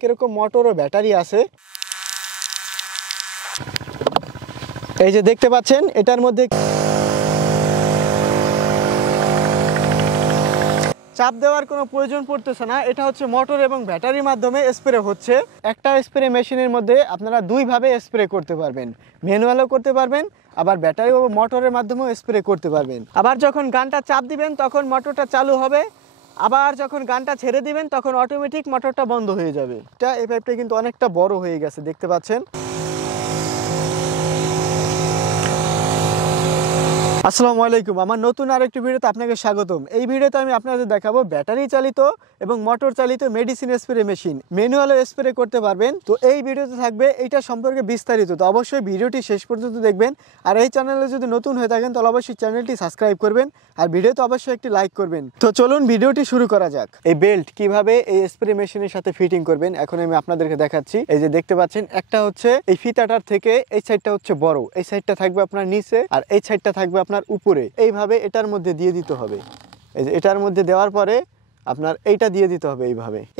কিরকম মোটর ও ব্যাটারি আছে এই যে দেখতে পাচ্ছেন এটার মধ্যে চাপ দেওয়ার কোনো প্রয়োজন পড়তেছে না। এটা হচ্ছে মোটর এবং ব্যাটারির মাধ্যমে স্প্রে হচ্ছে। একটা স্প্রে মেশিনের মধ্যে আপনারা দুইভাবে স্প্রে করতে পারবেন, ম্যানুয়ালও করতে পারবেন, আবার ব্যাটারি ও মোটরের মাধ্যমেও স্প্রে করতে পারবেন। আবার যখন গানটা চাপ দিবেন তখন মোটরটা চালু হবে, আবার যখন গানটা ছেড়ে দিবেন তখন অটোমেটিক মোটরটা বন্ধ হয়ে যাবে। এই পাইপটা কিন্তু অনেকটা বড় হয়ে গেছে দেখতে পাচ্ছেন। আসসালামু আলাইকুম, আমার নতুন আরেকটি ভিডিওতে আপনাকে স্বাগতম। এই ভিডিওতে আমি আপনাদের দেখাবো ব্যাটারি চালিত এবং মোটর চালিত মেডিসিন স্প্রে মেশিন, ম্যানুয়ালে স্প্রে করতে পারবেন। তো এই ভিডিওতে থাকবে এইটা সম্পর্কে বিস্তারিত। তো অবশ্যই ভিডিওটি শেষ পর্যন্ত দেখবেন। আর এই চ্যানেলে যদি নতুন হয়ে থাকেন তাহলে অবশ্যই চ্যানেলটি সাবস্ক্রাইব করবেন আর ভিডিওতে অবশ্যই একটি লাইক করবেন। তো চলুন ভিডিওটি শুরু করা যাক। এই বেল্ট কিভাবে এই স্প্রে মেশিনের সাথে ফিটিং করবেন এখন আমি আপনাদেরকে দেখাচ্ছি। এই যে দেখতে পাচ্ছেন একটা হচ্ছে এই ফিতাটার থেকে এই সাইডটা হচ্ছে বড়, এই সাইডটা থাকবে আপনার নিচে আর এই সাইডটা থাকবে আপনার উপরে। এইভাবে এটার মধ্যে দিয়ে দিতে হবে। এই যে এটার মধ্যে দেওয়ার পরে আপনার এইটা দিয়ে দিতে হবে।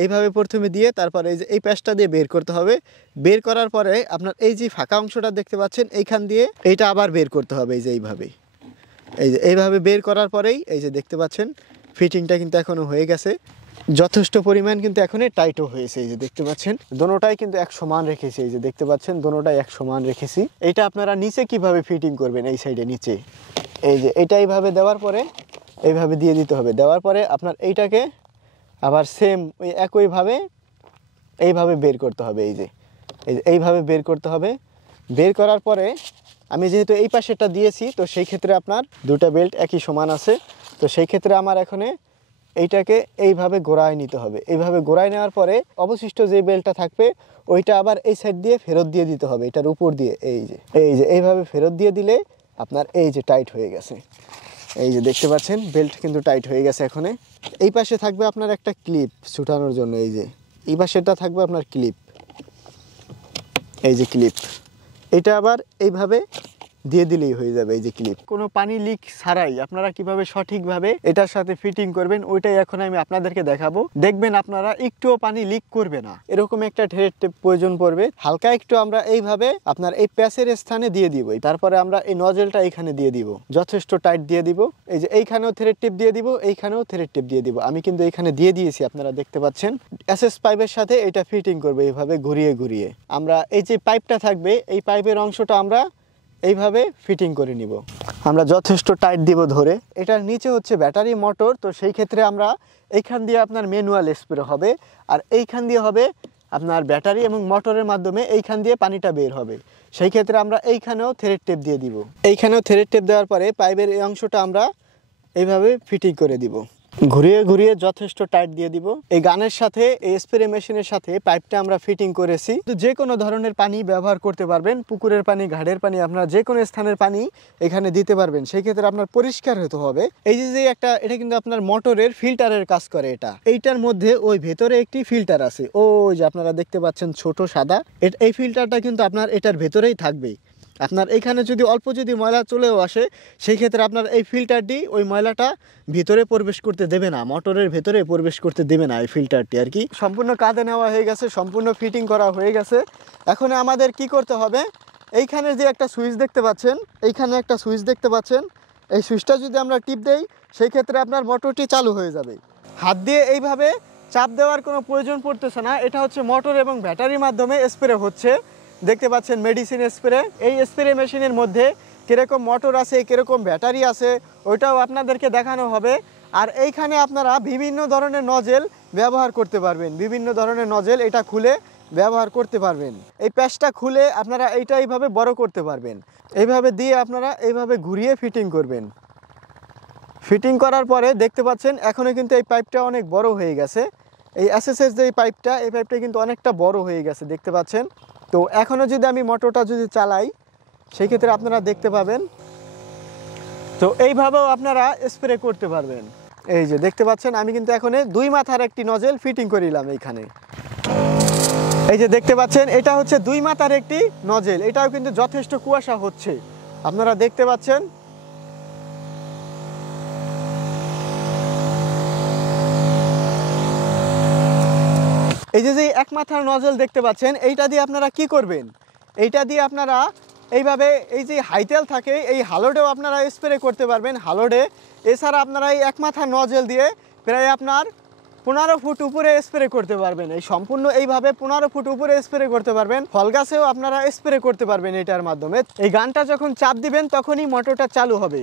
এইভাবে প্রথমে দিয়ে তারপরে এই যে এই প্যাচটা দিয়ে বের করতে হবে। বের করার পরে আপনার এই যে ফাঁকা অংশটা দেখতে পাচ্ছেন এইখান দিয়ে এইটা আবার বের করতে হবে। এই যে এইভাবে বের করার পরেই এই যে দেখতে পাচ্ছেন ফিটিংটা কিন্তু এখনো হয়ে গেছে, যথেষ্ট পরিমাণ কিন্তু এখনই টাইটও হয়েছে। এই যে দেখতে পাচ্ছেন দোনোটাই কিন্তু এক সমান রেখেছি। এই যে দেখতে পাচ্ছেন দোনোটাই এক সমান রেখেছি। এইটা আপনারা নিচে কিভাবে ফিটিং করবেন, এই সাইডে নিচে এই যে এটা এইভাবে দেওয়ার পরে এইভাবে দিয়ে দিতে হবে। দেওয়ার পরে আপনার এইটাকে আবার সেম ওই একইভাবে এইভাবে বের করতে হবে। এই যে এইভাবে বের করতে হবে। বের করার পরে আমি যেহেতু এই পাশেটা দিয়েছি তো সেই ক্ষেত্রে আপনার দুটা বেল্ট একই সমান আছে। তো সেই ক্ষেত্রে আমার এখানে এইটাকে এইভাবে গোড়ায় নিতে হবে। এইভাবে গোড়ায় নেওয়ার পরে অবশিষ্ট যে বেল্টটা থাকবে ওইটা আবার এই সাইড দিয়ে ফেরত দিয়ে দিতে হবে, এটার উপর দিয়ে। এই যে এইভাবে ফেরত দিয়ে দিলে আপনার এই যে টাইট হয়ে গেছে। এই যে দেখতে পাচ্ছেন বেল্ট কিন্তু টাইট হয়ে গেছে। এখন এই পাশে থাকবে আপনার একটা ক্লিপ ছুটানোর জন্য। এই যে এই পাশেটা থাকবে আপনার ক্লিপ, এই যে ক্লিপ, এটা আবার এইভাবে দিয়ে দিলেই হয়ে যাবে। এই যে ক্লিপ, কোনো পানি লিক ছাড়াই আপনারা কিভাবে সঠিকভাবে এটার সাথে ফিটিং করবেন ওইটাই এখন আমি আপনাদেরকে দেখাবো। দেখবেন আপনারা একটুও পানি লিক করবে না। এরকম একটা থ্রেড টেপ প্রয়োজন পড়বে, হালকা একটু আমরা এইভাবে আপনার এই প্যাচের স্থানে দিয়ে দিব। তারপরে আমরা এই নজেলটা এইখানে দিয়ে দিব, যথেষ্ট টাইট দিয়ে দিব। এই যে এইখানেও থ্রেড টেপ দিয়ে দিব, এইখানেও থ্রেড টেপ দিয়ে দিব। আমি কিন্তু এইখানে দিয়ে দিয়েছি, আপনারা দেখতে পাচ্ছেন। এসএস পাইপের সাথে এটা ফিটিং করবে এইভাবে ঘুরিয়ে ঘুরিয়ে। আমরা এই যে পাইপটা থাকবে এই পাইপের অংশটা আমরা এইভাবে ফিটিং করে নিব। আমরা যথেষ্ট টাইট দিব ধরে। এটার নিচে হচ্ছে ব্যাটারি মোটর, তো সেই ক্ষেত্রে আমরা এইখান দিয়ে আপনার ম্যানুয়াল স্প্রে হবে আর এইখান দিয়ে হবে আপনার ব্যাটারি এবং মোটরের মাধ্যমে এইখান দিয়ে পানিটা বের হবে। সেই ক্ষেত্রে আমরা এইখানেও থ্রেড টেপ দিয়ে দিব। এইখানেও থ্রেড টেপ দেওয়ার পরে পাইপের এই অংশটা আমরা এইভাবে ফিটিং করে দিব, ঘুরিয়ে ঘুরিয়ে যথেষ্ট টাইট দিয়ে দিব। এই গানের সাথে এই স্প্রে মেশিনের সাথে পাইপটা আমরা ফিটিং করেছি। যে কোনো ধরনের পানি ব্যবহার করতে পারবেন, পুকুরের পানি, ঘাটের পানি, আপনারা যে কোনো স্থানের পানি এখানে দিতে পারবেন। সেই ক্ষেত্রে আপনার পরিষ্কার হতে হবে। এই যে একটা এটা কিন্তু আপনার মোটরের ফিল্টারের কাজ করে। এইটার মধ্যে ওই ভেতরে একটি ফিল্টার আছে, ওই যে আপনারা দেখতে পাচ্ছেন ছোট সাদা, এই ফিল্টারটা কিন্তু আপনার এটার ভেতরেই থাকবে। আপনার এখানে যদি অল্প যদি ময়লা চলেও আসে সেই ক্ষেত্রে আপনার এই ফিল্টারটি ওই ময়লাটা ভিতরে প্রবেশ করতে দেবে না, মোটরের ভেতরে প্রবেশ করতে দেবে না এই ফিল্টারটি আর কি। সম্পূর্ণ কাঁধে নেওয়া হয়ে গেছে, সম্পূর্ণ ফিটিং করা হয়ে গেছে। এখন আমাদের কি করতে হবে, এইখানে যে একটা সুইচ দেখতে পাচ্ছেন, এইখানে একটা সুইচ দেখতে পাচ্ছেন, এই সুইচটা যদি আমরা টিপ দেই সেই ক্ষেত্রে আপনার মোটরটি চালু হয়ে যাবে। হাত দিয়ে এইভাবে চাপ দেওয়ার কোনো প্রয়োজন পড়তেছে না। এটা হচ্ছে মোটর এবং ব্যাটারির মাধ্যমে স্প্রে হচ্ছে। দেখতে পাচ্ছেন মেডিসিন স্প্রে। এই স্প্রে মেশিনের মধ্যে কীরকম মোটর আছে, কীরকম ব্যাটারি আছে ওইটাও আপনাদেরকে দেখানো হবে। আর এইখানে আপনারা বিভিন্ন ধরনের নজেল ব্যবহার করতে পারবেন, বিভিন্ন ধরনের নজেল এটা খুলে ব্যবহার করতে পারবেন। এই প্যাচটা খুলে আপনারা এইটা এইভাবে বড় করতে পারবেন। এইভাবে দিয়ে আপনারা এইভাবে ঘুরিয়ে ফিটিং করবেন। ফিটিং করার পরে দেখতে পাচ্ছেন এখনও কিন্তু এই পাইপটা অনেক বড় হয়ে গেছে। এই এসএসএস যে পাইপটা, এই পাইপটা কিন্তু অনেকটা বড় হয়ে গেছে দেখতে পাচ্ছেন। তো এখনও যদি আমি মোটরটা যদি চালাই সেই ক্ষেত্রে আপনারা দেখতে পাবেন। তো এইভাবেও আপনারা স্প্রে করতে পারবেন। এই যে দেখতে পাচ্ছেন আমি কিন্তু এখন 2 মাথার একটি নজেল ফিটিং করিলাম এইখানে। এই যে দেখতে পাচ্ছেন এটা হচ্ছে 2 মাথার একটি নজেল। এটাও কিন্তু যথেষ্ট কুয়াশা হচ্ছে, আপনারা দেখতে পাচ্ছেন। এই যে এক মাথার নজল দেখতে পাচ্ছেন, এইটা দিয়ে আপনারা কি করবেন, এইটা দিয়ে আপনারা এইভাবে এই যে হাইটেল থাকে এই হালোডেও আপনারা স্প্রে করতে পারবেন, হালোডে। এছাড়া আপনারা এই এক মাথার নজল দিয়ে প্রায় আপনার 15 ফুট উপরে স্প্রে করতে পারবেন। এই সম্পূর্ণ এইভাবে 15 ফুট উপরে স্প্রে করতে পারবেন। ফল গাছেও আপনারা স্প্রে করতে পারবেন এটার মাধ্যমে। এই গানটা যখন চাপ দিবেন তখনই মোটরটা চালু হবে,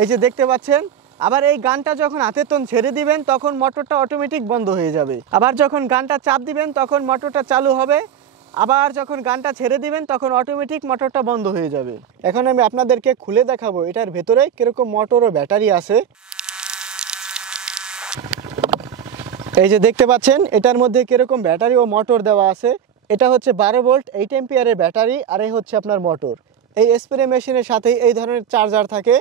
এই যে দেখতে পাচ্ছেন। আবার এই গানটা যখন হাতের তন ছেড়ে দিবেন তখন মোটরটা অটোমেটিক বন্ধ হয়ে যাবে। আবার যখন গানটা চাপ দিবেন তখন মোটরটা চালু হবে, আবার যখন গানটা ছেড়ে দিবেন তখন অটোমেটিক মোটরটা বন্ধ হয়ে যাবে। এখন আমি আপনাদেরকে খুলে দেখাবো এটার ভেতরে কিরকম মোটর ও ব্যাটারি আছে। এই যে দেখতে পাচ্ছেন এটার মধ্যে কিরকম ব্যাটারি ও মোটর দেওয়া আছে। এটা হচ্ছে 12 ভোল্ট 8 এম্পিয়ারের ব্যাটারি, আর এই হচ্ছে আপনার মোটর। এই স্প্রে মেশিনের সাথেই এই ধরনের চার্জার থাকে,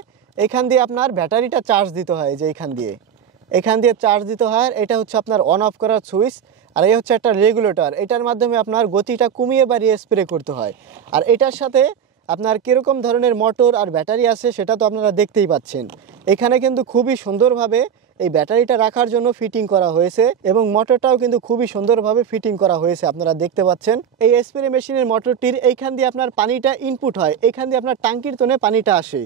এখান দিয়ে আপনার ব্যাটারিটা চার্জ দিতে হয়। যে এখান দিয়ে চার্জ দিতে হয়। এটা হচ্ছে আপনার অন অফ করার সুইচ, আর এই হচ্ছে একটা রেগুলেটর। এটার মাধ্যমে আপনার গতিটা কমিয়ে বাড়িয়ে স্প্রে করতে হয়। আর এটার সাথে আপনার কীরকম ধরনের মোটর আর ব্যাটারি আছে সেটা তো আপনারা দেখতেই পাচ্ছেন। এখানে কিন্তু খুবই সুন্দরভাবে এই ব্যাটারিটা রাখার জন্য ফিটিং করা হয়েছে, এবং মোটরটাও কিন্তু খুবই সুন্দরভাবে ফিটিং করা হয়েছে, আপনারা দেখতে পাচ্ছেন। এই স্প্রে মেশিনের মোটরটির এইখান দিয়ে আপনার পানিটা ইনপুট হয়, এইখান দিয়ে আপনার ট্যাঙ্কির তনে পানিটা আসে,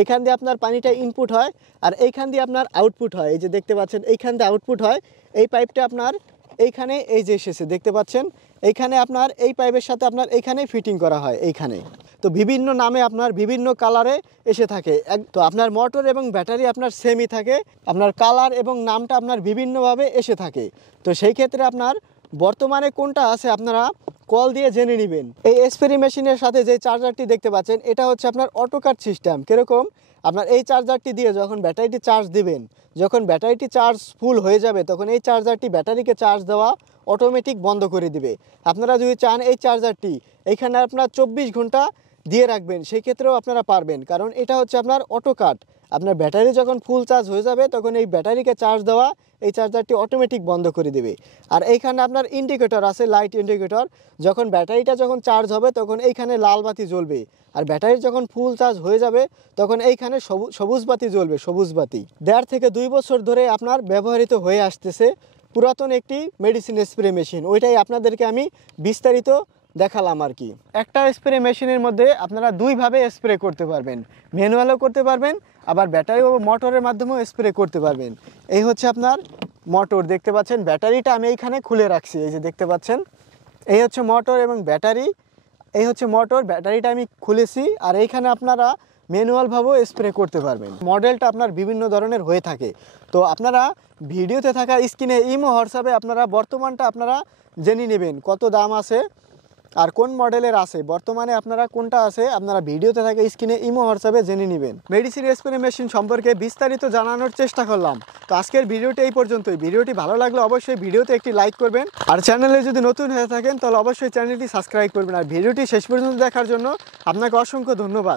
এইখান দিয়ে আপনার পানিটা ইনপুট হয়, আর এইখান দিয়ে আপনার আউটপুট হয়। এই যে দেখতে পাচ্ছেন এইখান দিয়ে আউটপুট হয়। এই পাইপটা আপনার এইখানে এই যে এসেছে দেখতে পাচ্ছেন, এইখানে আপনার এই পাইপের সাথে আপনার এইখানে ফিটিং করা হয় এইখানে। তো বিভিন্ন নামে আপনার বিভিন্ন কালারে এসে থাকে। তো আপনার মোটর এবং ব্যাটারি আপনার সেমই থাকে, আপনার কালার এবং নামটা আপনার বিভিন্নভাবে এসে থাকে। তো সেই ক্ষেত্রে আপনার বর্তমানে কোনটা আছে আপনারা কল দিয়ে জেনে নেবেন। এই স্প্রে মেশিনের সাথে যে চার্জারটি দেখতে পাচ্ছেন এটা হচ্ছে আপনার অটো কাট সিস্টেম। কীরকম, আপনার এই চার্জারটি দিয়ে যখন ব্যাটারিটি চার্জ দিবেন, যখন ব্যাটারিটি চার্জ ফুল হয়ে যাবে তখন এই চার্জারটি ব্যাটারিকে চার্জ দেওয়া অটোমেটিক বন্ধ করে দিবে। আপনারা যদি চান এই চার্জারটি এইখানে আপনার 24 ঘন্টা দিয়ে রাখবেন, সেই ক্ষেত্রেও আপনারা পারবেন, কারণ এটা হচ্ছে আপনার অটো কাট। আপনার ব্যাটারি যখন ফুল চার্জ হয়ে যাবে তখন এই ব্যাটারিকে চার্জ দেওয়া এই চার্জারটি অটোমেটিক বন্ধ করে দেবে। আর এইখানে আপনার ইন্ডিকেটর আছে, লাইট ইন্ডিকেটর। যখন ব্যাটারিটা যখন চার্জ হবে তখন এইখানে লাল বাতি জ্বলবে, আর ব্যাটারি যখন ফুল চার্জ হয়ে যাবে তখন এইখানে সবুজ বাতি জ্বলবে, সবুজ বাতি। 1.5 থেকে 2 বছর ধরে আপনার ব্যবহৃত হয়ে আসতেছে পুরাতন একটি মেডিসিন স্প্রে মেশিন, ওইটাই আপনাদেরকে আমি বিস্তারিত দেখালাম আর কি। একটা স্প্রে মেশিনের মধ্যে আপনারা দুইভাবে স্প্রে করতে পারবেন, ম্যানুয়ালও করতে পারবেন, আবার ব্যাটারি ও মোটরের মাধ্যমেও স্প্রে করতে পারবেন। এই হচ্ছে আপনার মোটর, দেখতে পাচ্ছেন ব্যাটারিটা আমি এইখানে খুলে রাখছি, এই যে দেখতে পাচ্ছেন। এই হচ্ছে মোটর এবং ব্যাটারি, এই হচ্ছে মোটর, ব্যাটারিটা আমি খুলেছি। আর এইখানে আপনারা ম্যানুয়ালভাবেও স্প্রে করতে পারবেন। মডেলটা আপনার বিভিন্ন ধরনের হয়ে থাকে। তো আপনারা ভিডিওতে থাকা স্ক্রিনে ইমো হোয়াটসঅ্যাপে আপনারা বর্তমানটা আপনারা জেনে নেবেন কত দাম আছে আর কোন মডেলের আছে, বর্তমানে আপনারা কোনটা আছে আপনারা ভিডিওতে থাকা স্ক্রিনে ইমো হোয়াটসঅ্যাপে জেনে নেবেন। মেডিসিন স্প্রে মেশিন সম্পর্কে বিস্তারিত জানানোর চেষ্টা করলাম। তো আজকের ভিডিওটি এই পর্যন্তই। ভিডিওটি ভালো লাগলে অবশ্যই ভিডিওতে একটি লাইক করবেন, আর চ্যানেলে যদি নতুন হয়ে থাকেন তাহলে অবশ্যই চ্যানেলটি সাবস্ক্রাইব করবেন। আর ভিডিওটি শেষ পর্যন্ত দেখার জন্য আপনাকে অসংখ্য ধন্যবাদ।